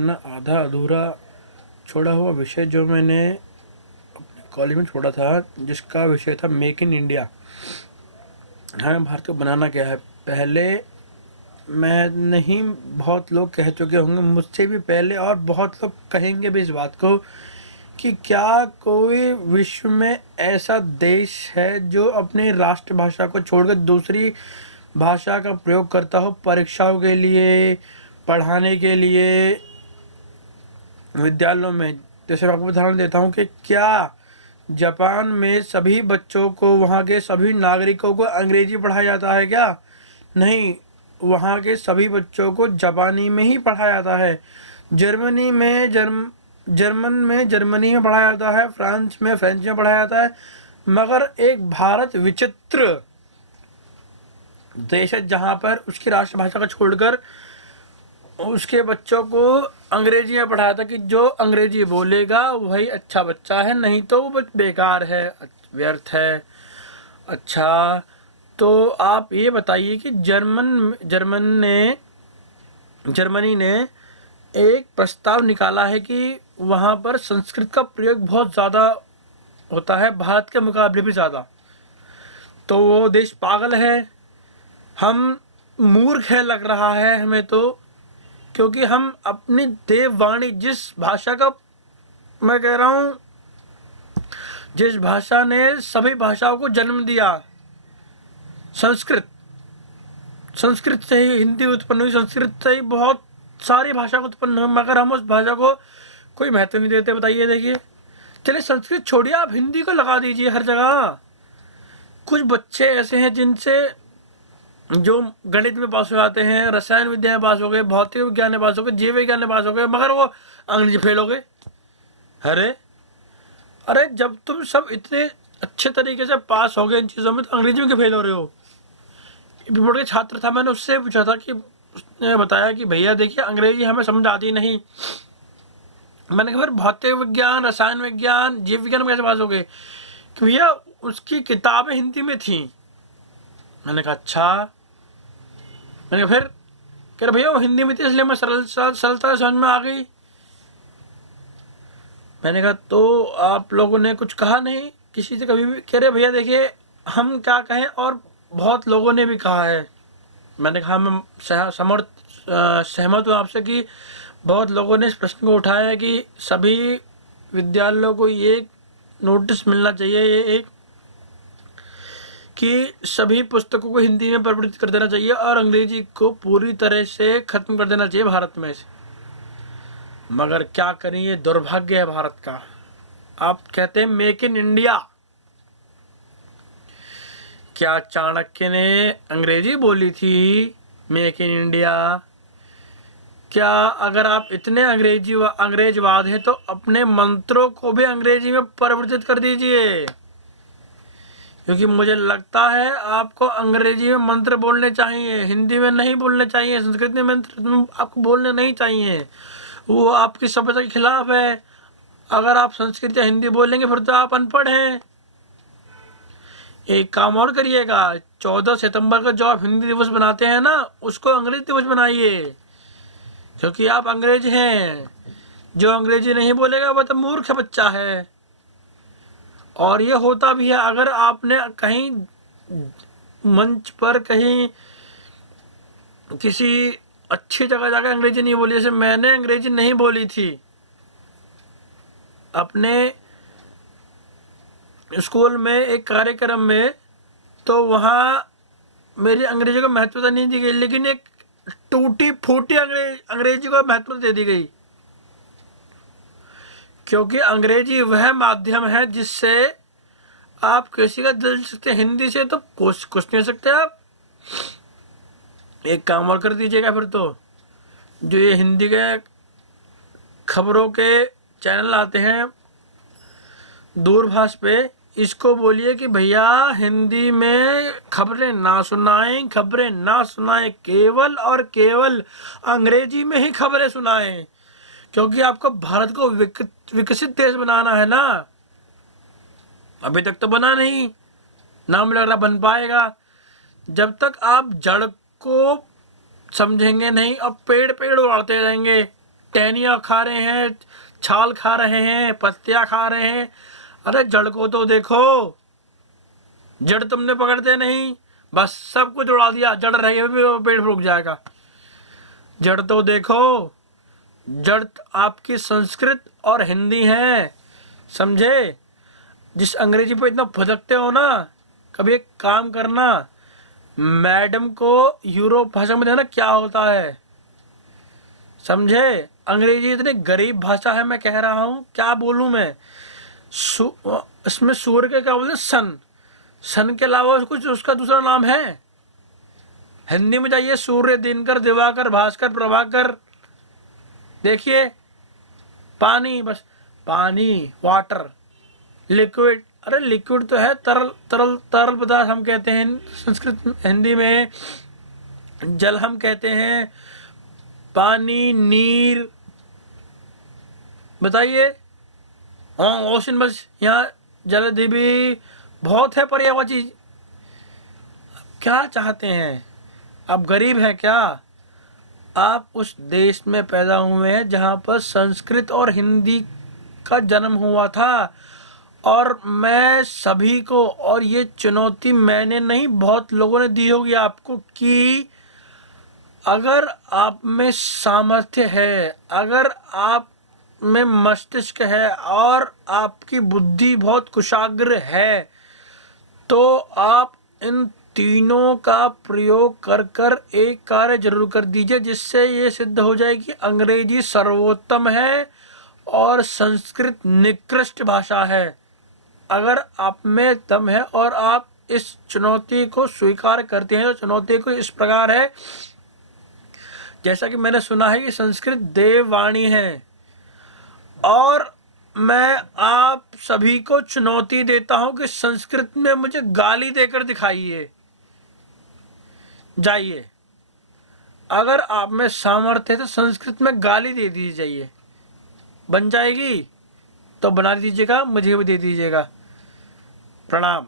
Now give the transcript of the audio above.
अपना आधा अधूरा छोड़ा हुआ विषय जो मैंने अपने कॉलेज में छोड़ा था, जिसका विषय था मेक इन इंडिया। हमें भारत को बनाना क्या है। पहले मैं नहीं, बहुत लोग कह चुके होंगे मुझसे भी पहले, और बहुत लोग कहेंगे भी इस बात को कि क्या कोई विश्व में ऐसा देश है जो अपनी राष्ट्रभाषा को छोड़कर दूसरी भाषा का प्रयोग करता हो परीक्षाओं के लिए, पढ़ाने के लिए, विद्यालयों में। जैसे मैं आपको उदाहरण देता हूँ कि क्या जापान में सभी बच्चों को, वहाँ के सभी नागरिकों को अंग्रेजी पढ़ाया जाता है क्या? नहीं, वहाँ के सभी बच्चों को जापानी में ही पढ़ाया जाता है। जर्मनी में जर्मन में जर्मनी में पढ़ाया जाता है, फ्रांस में फ्रेंच में पढ़ाया जाता है। मगर एक भारत विचित्र देश है जहाँ पर उसकी राष्ट्रभाषा को छोड़कर उसके बच्चों को अंग्रेजी में पढ़ाया था कि जो अंग्रेजी बोलेगा वही अच्छा बच्चा है, नहीं तो वो बेकार है, व्यर्थ है। अच्छा, तो आप ये बताइए कि जर्मनी ने एक प्रस्ताव निकाला है कि वहाँ पर संस्कृत का प्रयोग बहुत ज़्यादा होता है, भारत के मुकाबले भी ज़्यादा। तो वो देश पागल है, हम मूर्ख है लग रहा है हमें तो, क्योंकि हम अपनी देववाणी, जिस भाषा का मैं कह रहा हूँ, जिस भाषा ने सभी भाषाओं को जन्म दिया, संस्कृत से ही हिंदी उत्पन्न हुई, संस्कृत से ही बहुत सारी भाषा उत्पन्न हुई, मगर हम उस भाषा को कोई महत्व नहीं देते। बताइए, देखिए, चलिए संस्कृत छोड़िए, आप हिंदी को लगा दीजिए हर जगह। कुछ बच्चे ऐसे हैं जिनसे जो गणित में पास हो जाते हैं, रसायन विद्या में पास हो गए, भौतिक विज्ञान में पास हो गए, जीव विज्ञान में पास हो गए, मगर वो अंग्रेजी फेल हो गए। अरे जब तुम सब इतने अच्छे तरीके से पास हो गए इन चीज़ों में, तो अंग्रेजी में क्यों फेल हो रहे हो? बोर्ड के छात्र था, मैंने उससे पूछा था कि उसने बताया कि भैया देखिए, अंग्रेजी हमें समझ आती नहीं। मैंने कहा फिर भौतिक विज्ञान, रसायन विज्ञान, जीव विज्ञान में कैसे पास हो गए? कि भैया उसकी किताबें हिंदी में थी। मैंने कहा अच्छा। मैंने कहा फिर? कह रहे भैया वो हिंदी में थी इसलिए मैं सरलता समझ में आ गई। मैंने कहा तो आप लोगों ने कुछ कहा नहीं किसी से कभी भी? कह रहे भैया देखिए, हम क्या कहें, और बहुत लोगों ने भी कहा है। मैंने कहा मैं सहमत हूँ आपसे कि बहुत लोगों ने इस प्रश्न को उठाया है कि सभी विद्यालयों को ये नोटिस मिलना चाहिए, ये एक, कि सभी पुस्तकों को हिंदी में परिवर्तित कर देना चाहिए और अंग्रेजी को पूरी तरह से खत्म कर देना चाहिए भारत में से। मगर क्या करें, ये दुर्भाग्य है भारत का। आप कहते हैं मेक इन इंडिया, क्या चाणक्य ने अंग्रेजी बोली थी मेक इन इंडिया? क्या अगर आप इतने अंग्रेजवाद हैं तो अपने मंत्रों को भी अंग्रेजी में परिवर्तित कर दीजिए, क्योंकि मुझे लगता है आपको अंग्रेजी में मंत्र बोलने चाहिए, हिंदी में नहीं बोलने चाहिए, संस्कृत में मंत्र आपको बोलने नहीं चाहिए, वो आपकी सभ्यता के खिलाफ है। अगर आप संस्कृत या हिंदी बोलेंगे फिर तो आप अनपढ़ हैं। एक काम और करिएगा, 14 सितंबर को जो आप हिंदी दिवस बनाते हैं ना, उसको अंग्रेजी दिवस बनाइए, क्योंकि आप अंग्रेज हैं। जो अंग्रेजी नहीं बोलेगा वो तो मूर्ख बच्चा है। और ये होता भी है, अगर आपने कहीं मंच पर कहीं किसी अच्छी जगह जाकर अंग्रेजी नहीं बोली, जैसे मैंने अंग्रेजी नहीं बोली थी अपने स्कूल में एक कार्यक्रम में, तो वहाँ मेरी अंग्रेजी को महत्वता नहीं दी गई, लेकिन एक टूटी फूटी अंग्रेजी को महत्व दे दी गई, क्योंकि अंग्रेजी वह माध्यम है जिससे आप किसी का दिल जीत सकते। हिंदी से तो कुछ नहीं सकते आप। एक काम और कर दीजिएगा फिर तो, जो ये हिंदी के खबरों के चैनल आते हैं दूरभाष पे, इसको बोलिए कि भैया हिंदी में खबरें ना सुनाएं, केवल और केवल अंग्रेजी में ही खबरें सुनाएं, क्योंकि आपको भारत को विकसित देश बनाना है ना। अभी तक तो बना नहीं, नाम लग रहा बन पाएगा। जब तक आप जड़ को समझेंगे नहीं, अब पेड़ उड़ाते रहेंगे। टहनियाँ खा रहे हैं, छाल खा रहे हैं, पत्तियाँ खा रहे हैं। अरे जड़ को तो देखो, जड़ तुमने पकड़ते नहीं, बस सब कुछ उड़ा दिया, जड़ रही भी पेड़ रुक जाएगा। जड़ तो देखो, जड़ आपकी संस्कृत और हिंदी है, समझे। जिस अंग्रेजी पे इतना फुदकते हो ना, कभी एक काम करना, मैडम को यूरोप भाषा में देना क्या होता है, समझे। अंग्रेजी इतनी गरीब भाषा है, मैं कह रहा हूँ क्या बोलूँ मैं। इसमें सूर्य के क्या बोलते, सन। सन के अलावा कुछ उसका दूसरा नाम है। हिंदी में जाइए, सूर्य, दिनकर, दिवाकर, भास्कर, प्रभाकर। देखिए पानी, बस पानी, वाटर, लिक्विड। अरे लिक्विड तो है तरल, तरल तरल पदार्थ हम कहते हैं संस्कृत हिंदी में। जल हम कहते हैं, पानी, नीर, बताइए। हाँ ओशन, बस यहाँ जलधि भी बहुत है, पर यह चीज क्या चाहते हैं। आप गरीब हैं क्या? आप उस देश में पैदा हुए हैं जहाँ पर संस्कृत और हिंदी का जन्म हुआ था। और मैं सभी को, और ये चुनौती मैंने नहीं बहुत लोगों ने दी होगी आपको, कि अगर आप में सामर्थ्य है, अगर आप में मस्तिष्क है और आपकी बुद्धि बहुत कुशाग्र है, तो आप इन तीनों का प्रयोग कर कर एक कार्य जरूर कर दीजिए, जिससे ये सिद्ध हो जाए कि अंग्रेजी सर्वोत्तम है और संस्कृत निकृष्ट भाषा है। अगर आप में दम है और आप इस चुनौती को स्वीकार करते हैं, तो चुनौती को इस प्रकार है, जैसा कि मैंने सुना है कि संस्कृत देववाणी है, और मैं आप सभी को चुनौती देता हूं कि संस्कृत में मुझे गाली देकर दिखाइए, जाइए। अगर आप में सामर्थ्य है तो संस्कृत में गाली दे दीजिए, बन जाएगी तो बना दीजिएगा, मुझे भी दे दीजिएगा। प्रणाम।